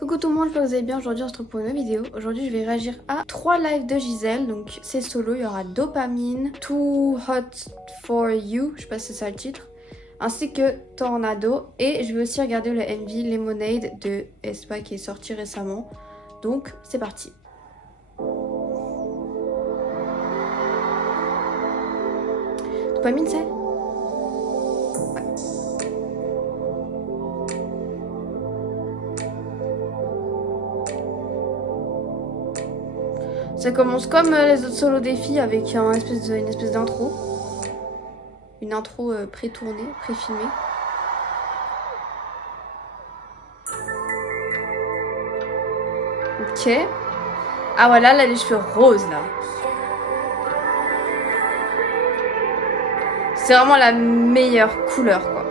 Coucou tout le monde, j'espère que vous allez bien. Aujourd'hui on se retrouve pour une nouvelle vidéo. Aujourd'hui je vais réagir à 3 lives de Gisèle. Donc c'est solo, il y aura Dopamine, Too Hot For You, je sais pas si c'est ça le titre, ainsi que Tornado. Et je vais aussi regarder le MV Lemonade de aespa qui est sorti récemment. Donc c'est parti. Dopamine c'est Ça commence comme les autres solos défis avec une espèce d'intro. Une intro pré-tournée, pré-filmée. Ok. Ah voilà, là les cheveux roses là. C'est vraiment la meilleure couleur quoi.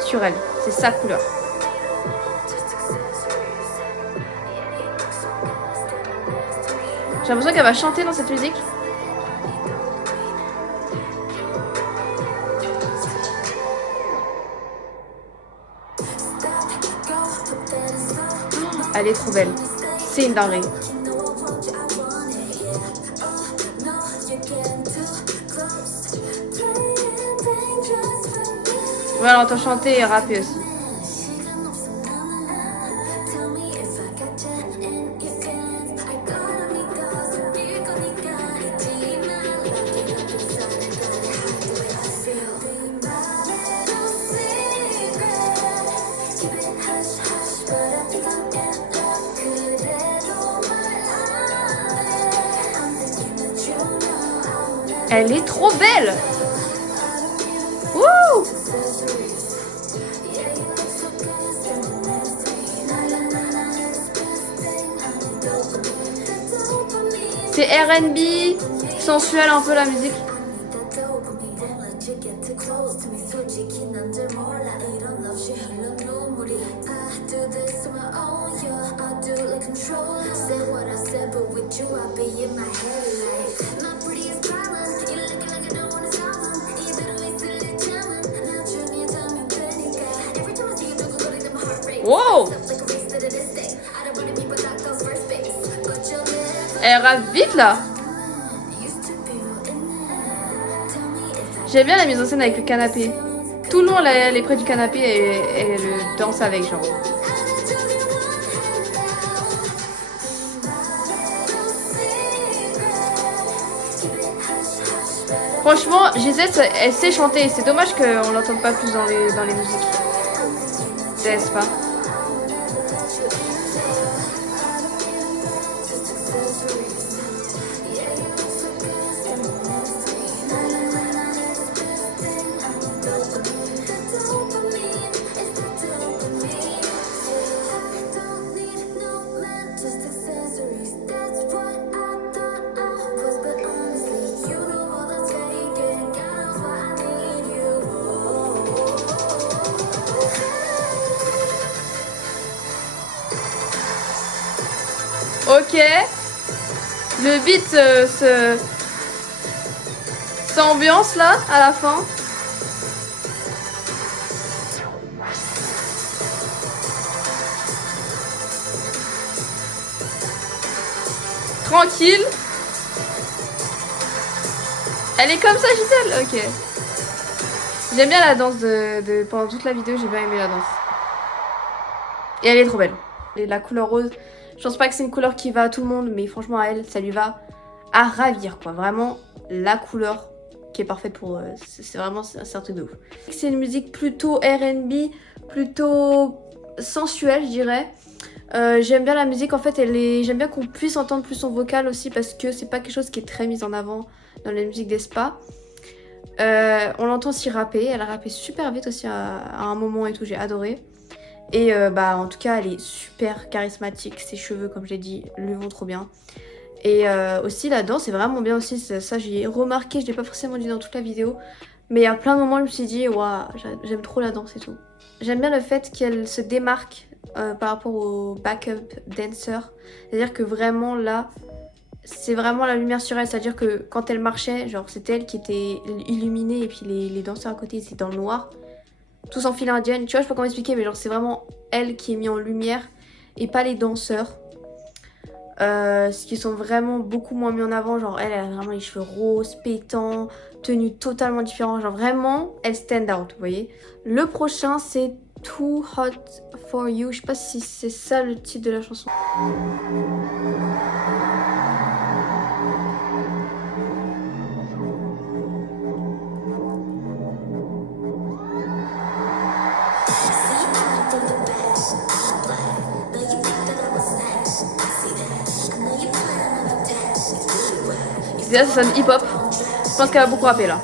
Sur elle, c'est sa couleur. J'ai l'impression qu'elle va chanter dans cette musique. Elle est trop belle. C'est une dinguerie. Voilà, on entend chanter et rapper aussi. Elle est trop belle. Wouh! C'est R&B, sensuel un peu la musique. Wow! Elle rappe vite là. J'aime bien la mise en scène avec le canapé. Tout le long elle est près du canapé et elle danse avec genre. Franchement, Gisèle, elle sait chanter. C'est dommage qu'on l'entende pas plus dans les musiques. N'est-ce pas? Ok, le beat s'ambiance là à la fin. Tranquille. Elle est comme ça, Gisèle. Ok. J'aime bien la danse pendant toute la vidéo, j'ai bien aimé la danse. Et elle est trop belle. Et la couleur rose, je pense pas que c'est une couleur qui va à tout le monde, mais franchement à elle, ça lui va à ravir quoi. Vraiment la couleur qui est parfaite pour... c'est vraiment un truc de ouf. C'est une musique plutôt R&B, plutôt sensuelle je dirais. J'aime bien la musique en fait, j'aime bien qu'on puisse entendre plus son vocal aussi parce que c'est pas quelque chose qui est très mis en avant dans les musiques d'aespa. On l'entend aussi rapper, elle a rappé super vite aussi à un moment et tout, j'ai adoré. Et en tout cas elle est super charismatique, ses cheveux comme je l'ai dit lui vont trop bien. Et aussi la danse est vraiment bien aussi, ça j'ai remarqué, je l'ai pas forcément dit dans toute la vidéo. Mais à plein de moments je me suis dit waouh, j'aime trop la danse et tout. J'aime bien le fait qu'elle se démarque par rapport au backup dancer. C'est-à-dire que vraiment là, c'est vraiment la lumière sur elle. C'est-à-dire que quand elle marchait, genre c'était elle qui était illuminée et puis les danseurs à côté c'était dans le noir. Tous en file indienne, tu vois, je sais pas comment expliquer, mais genre c'est vraiment elle qui est mise en lumière. et pas les danseurs. Ce qui sont vraiment beaucoup moins mis en avant. Genre elle a vraiment les cheveux roses, pétants, tenue totalement différente. Genre vraiment, elle stand out, vous voyez. Le prochain c'est Too Hot For You. Je sais pas si c'est ça le titre de la chanson. Déjà ça sonne hip-hop. Je pense qu'elle a beaucoup rappé là.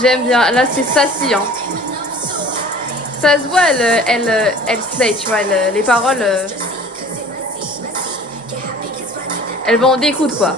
J'aime bien. Là, c'est sassy. Hein. Ça se voit, elle slay, tu vois. Les paroles, elles vont en découdre, quoi.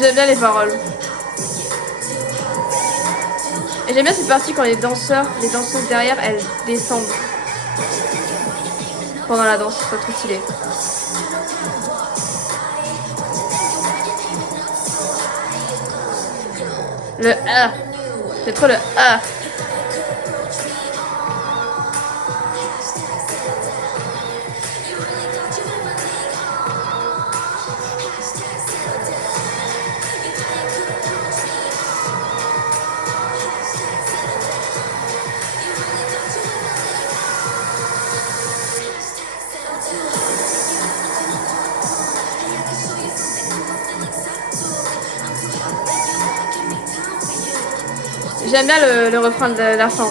J'aime bien les paroles. Et j'aime bien cette partie quand les danseuses derrière, elles descendent pendant la danse, c'est trop stylé. Le A, c'est trop le A. J'aime bien le refrain de Larsan.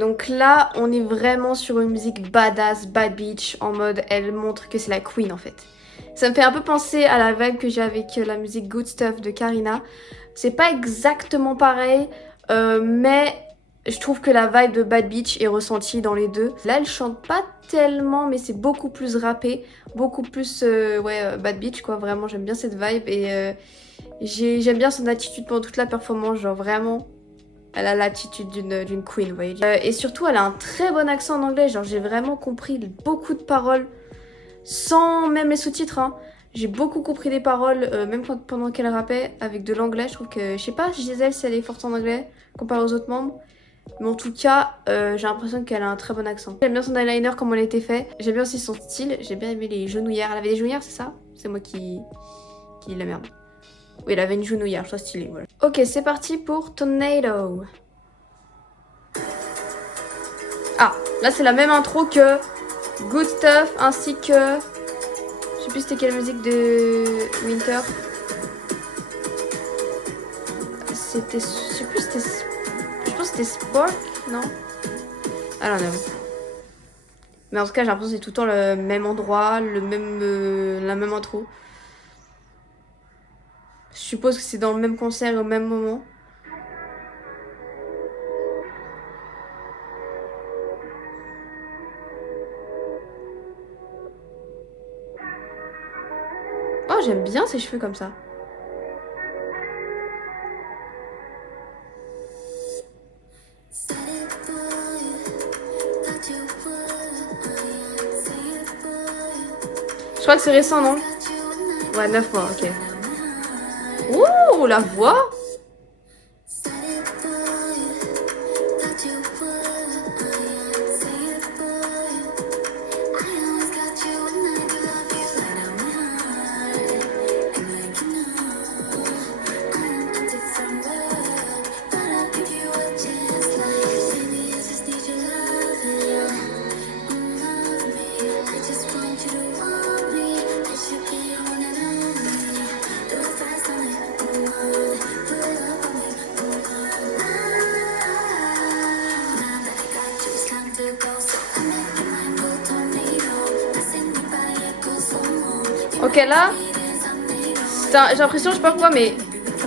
Donc là, on est vraiment sur une musique badass, bad bitch, en mode elle montre que c'est la queen en fait. Ça me fait un peu penser à la vibe que j'ai avec la musique Good Stuff de Karina. C'est pas exactement pareil, mais je trouve que la vibe de Bad Bitch est ressentie dans les deux. Là, elle chante pas tellement, mais c'est beaucoup plus rappé, beaucoup plus Bad Bitch quoi. Vraiment, j'aime bien cette vibe et j'aime bien son attitude pendant toute la performance. Genre vraiment, elle a l'attitude d'une queen, vous voyez. Et surtout, elle a un très bon accent en anglais. Genre, j'ai vraiment compris beaucoup de paroles sans même les sous-titres. Hein. J'ai beaucoup compris des paroles, même pendant qu'elle rappait avec de l'anglais. Je trouve que, je sais pas, Gisèle, si elle est forte en anglais comparé aux autres membres. Mais en tout cas, j'ai l'impression qu'elle a un très bon accent. J'aime bien son eyeliner, comment elle a été fait. J'aime bien aussi son style. J'ai bien aimé les genouillères. Elle avait des genouillères, c'est ça? C'est moi qui la merde. Oui, elle avait une genouillère, ça stylé, voilà. Ok, c'est parti pour Tornado. Ah, là c'est la même intro que Good Stuff ainsi que... Je sais plus c'était quelle musique de Winter. C'était... Je sais plus c'était... Je pense que c'était Spark, non? I don't know. Mais en tout cas j'ai l'impression que c'est tout le temps le même endroit, la même intro. Je suppose que c'est dans le même concert au même moment. Oh, j'aime bien ses cheveux comme ça. Je crois que c'est récent, non? Ouais, 9 mois, ok. Ouh, la voix! Ok, là, j'ai l'impression, je sais pas pourquoi, mais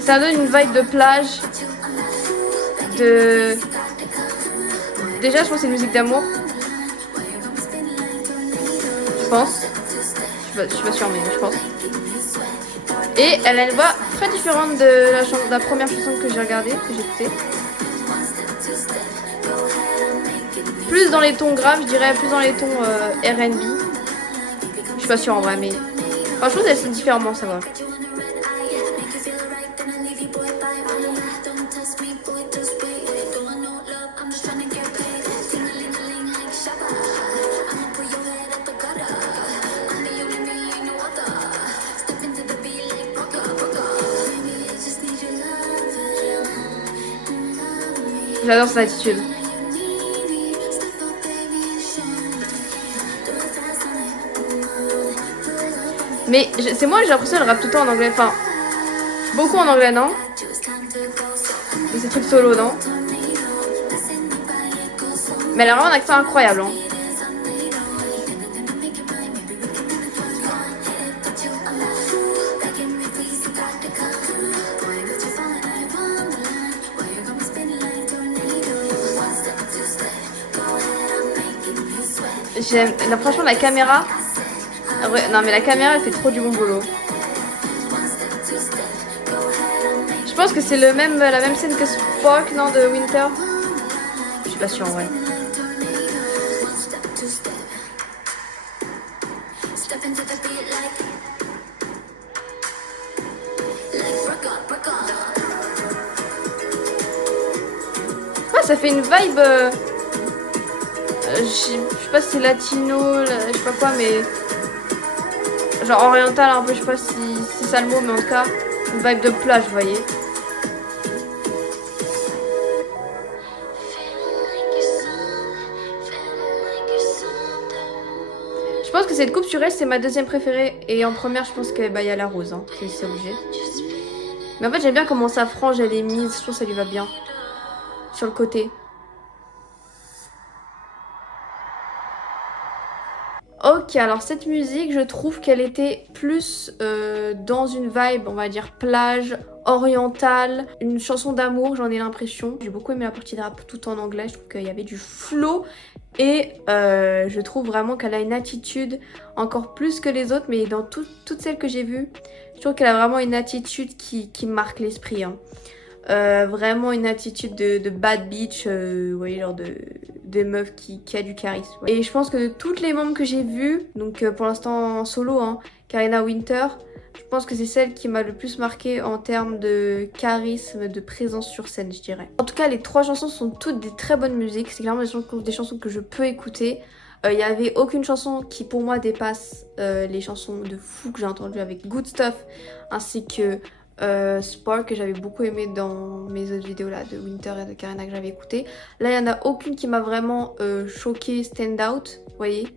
ça donne une vibe de plage. Déjà, je pense que c'est une musique d'amour. Je pense. Je suis pas sûre, mais je pense. Et elle a une voix très différente de la première chanson que j'ai regardée, que j'ai écoutée. Plus dans les tons graves, je dirais, plus dans les tons R&B. Je suis pas sûre en vrai, mais franchement, elle sonne différemment, ça va. J'adore son attitude. Mais c'est moi, j'ai l'impression qu'elle rappe tout le temps en anglais. Enfin, beaucoup en anglais, non? Et ces trucs solo, non? Mais elle a vraiment un accent incroyable, hein. Là, franchement, la caméra. Non, mais la caméra, elle fait trop du bon boulot. Je pense que c'est la même scène que Spark, non, de Winter. Je suis pas sûre, ouais. Ouais, ça fait une vibe. Je sais pas si c'est latino, je sais pas quoi, mais genre oriental un peu, je sais pas si c'est ça le mot, mais en tout cas, une vibe de plage, vous voyez. Je pense que cette coupe sur elle, c'est ma deuxième préférée, et en première, je pense que y a la rose, hein, c'est obligé. Mais en fait, j'aime bien comment sa frange elle est mise, je trouve que ça lui va bien sur le côté. Ok, alors cette musique, je trouve qu'elle était plus dans une vibe, on va dire plage, orientale, une chanson d'amour, j'en ai l'impression. J'ai beaucoup aimé la partie de rap tout en anglais, je trouve qu'il y avait du flow et je trouve vraiment qu'elle a une attitude encore plus que les autres, mais dans toutes celles que j'ai vues, je trouve qu'elle a vraiment une attitude qui marque l'esprit, hein. Vraiment une attitude de bad bitch, vous voyez, genre de meuf qui a du charisme. Ouais. Et je pense que de toutes les membres que j'ai vues, donc pour l'instant en solo, hein, Karina Winter, je pense que c'est celle qui m'a le plus marqué en termes de charisme, de présence sur scène, je dirais. En tout cas, les trois chansons sont toutes des très bonnes musiques, c'est clairement des chansons que je peux écouter. Il n'y avait aucune chanson qui pour moi dépasse les chansons de fou que j'ai entendues avec Good Stuff, ainsi que Spark, que j'avais beaucoup aimé dans mes autres vidéos là de Winter et de Karina que j'avais écouté. Là il n'y en a aucune qui m'a vraiment choqué, stand out, vous voyez,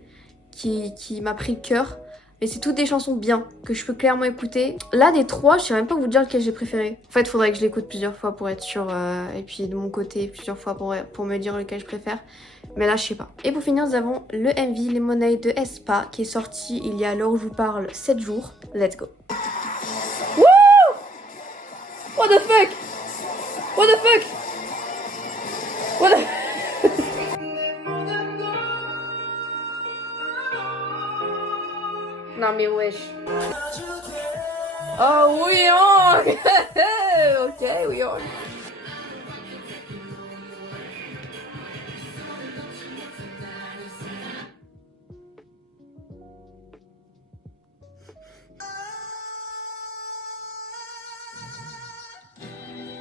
qui m'a pris le cœur. Mais c'est toutes des chansons bien, que je peux clairement écouter. Là des trois, je sais même pas vous dire lequel j'ai préféré. En fait il faudrait que je l'écoute plusieurs fois pour être sûre, et puis de mon côté plusieurs fois pour me dire lequel je préfère. Mais là je sais pas. Et pour finir nous avons le MV Lemonade de aespa qui est sorti il y a, à l'heure où je vous parle, 7 jours. Let's go. What the fuck? What the fuck? What the... Non mais wesh. Oh oui, on. Ok, oui, on.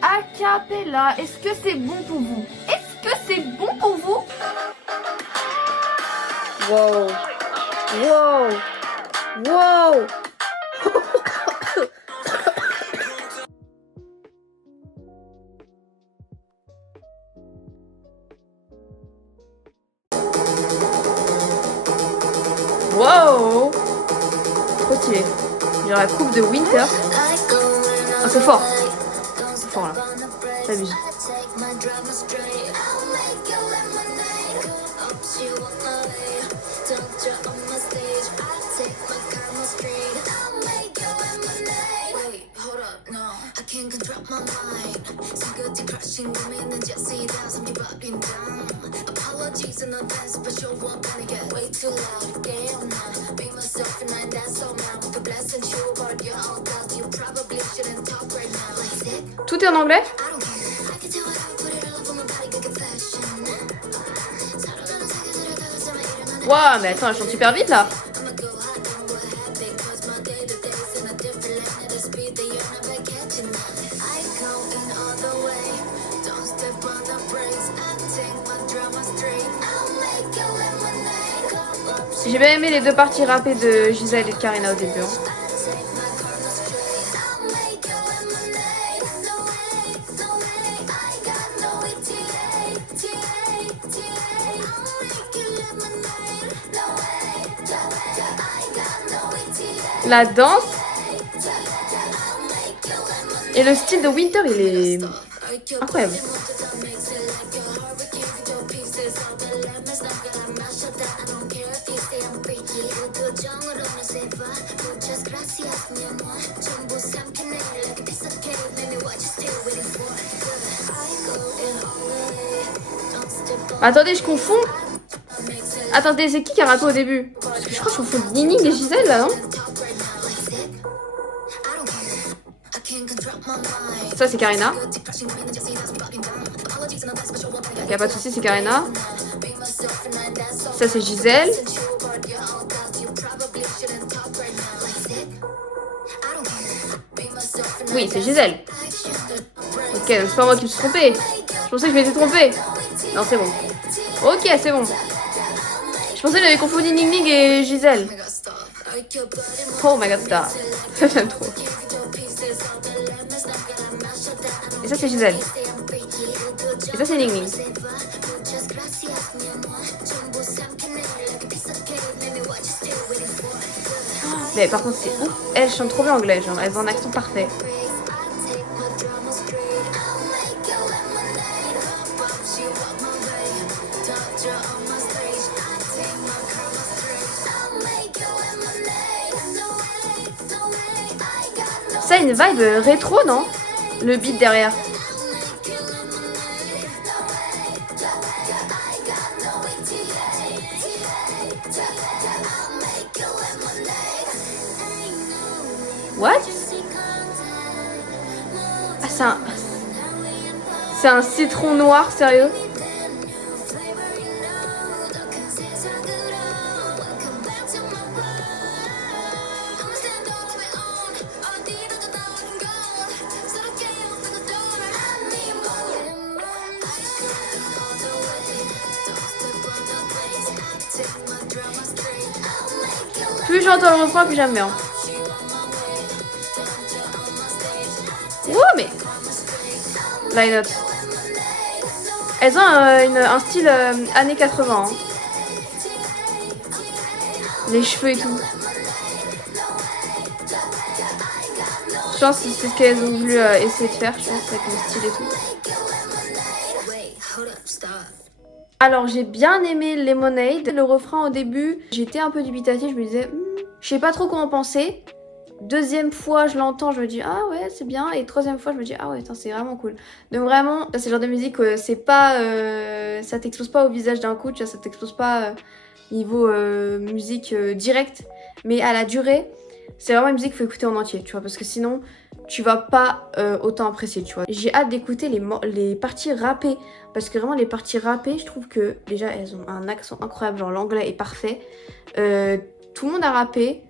Acapella, est-ce que c'est bon pour vous? Est-ce que c'est bon pour vous? Wow. Wow. Wow. Wow. Trop stylé. J'ai la coupe de Winter. Ah, c'est fort. C'est fort là. T'abuses. Tout est en anglais? Waouh, mais attends, elle chante super vite là. J'ai bien aimé les deux parties rappées de Gisèle et de Karina au début. Hein. La danse et le style de Winter, il est incroyable. Attendez, je confonds. Attendez, c'est qui a rappé au début? Parce que je crois que je confonds Nining et Gisèle là, non? Ça c'est Karina. Y a pas de soucis, c'est Karina. Ça c'est Gisèle. Oui, c'est Gisèle. Ok, c'est pas moi qui me suis trompée. Je pensais que je m'étais trompée. Non, c'est bon. Ok, c'est bon. Je pensais que j'avais confondu Ning Ning et Gisèle. Oh my god, star. J'aime trop. Et ça c'est Gisèle. Et ça c'est Ning Ning. Mais par contre c'est ouf. Elle chante trop bien anglais, genre elle a un accent parfait. Ça a une vibe rétro, non? Le beat derrière. What? Ah, c'est un citron noir, sérieux? Plus j'entends le refrain, plus j'aime bien. Oh, mais... Line Up. Elles ont un style années 80. Hein. Les cheveux et tout. Je pense que c'est ce qu'elles ont voulu essayer de faire, je pense, avec le style et tout. Alors j'ai bien aimé Lemonade. Le refrain au début, j'étais un peu dubitative, je me disais, je sais pas trop comment penser. Deuxième fois je l'entends, je me dis ah ouais c'est bien. Et troisième fois je me dis ah ouais c'est vraiment cool. Donc vraiment, c'est le genre de musique, c'est pas, ça t'explose pas au visage d'un coup, tu vois, ça t'explose pas niveau musique direct, mais à la durée, c'est vraiment une musique qu'il faut écouter en entier, tu vois, parce que sinon tu vas pas autant apprécier, tu vois. J'ai hâte d'écouter les parties rappées, parce que vraiment les parties rappées, je trouve que déjà elles ont un accent incroyable, genre l'anglais est parfait. Tout le monde a rappé.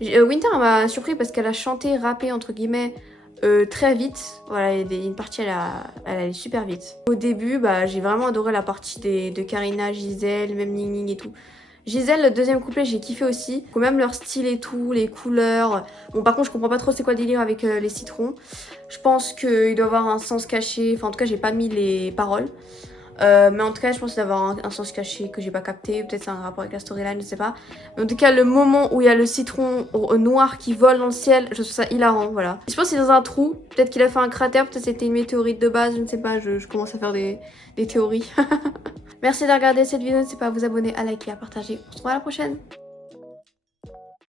Winter m'a surpris parce qu'elle a chanté, rappé entre guillemets très vite. Voilà, une partie elle allait super vite. Au début, bah, j'ai vraiment adoré la partie de Karina, Gisèle, même Ning Ning et tout. Gisèle, le deuxième couplet, j'ai kiffé aussi. Même leur style et tout, les couleurs. Bon, par contre, je comprends pas trop c'est quoi le délire avec les citrons. Je pense qu'il doit avoir un sens caché. Enfin, en tout cas, j'ai pas mis les paroles. Mais en tout cas, je pense qu'il doit avoir un sens caché que j'ai pas capté. Peut-être c'est un rapport avec la storyline, je sais pas. Mais en tout cas, le moment où il y a le citron noir qui vole dans le ciel, je trouve ça hilarant, voilà. Je pense qu'il est dans un trou. Peut-être qu'il a fait un cratère, peut-être c'était une météorite de base, je ne sais pas. Je commence à faire des théories. Merci de regarder cette vidéo, n'hésitez pas à vous abonner, à liker, à partager. On se revoit à la prochaine.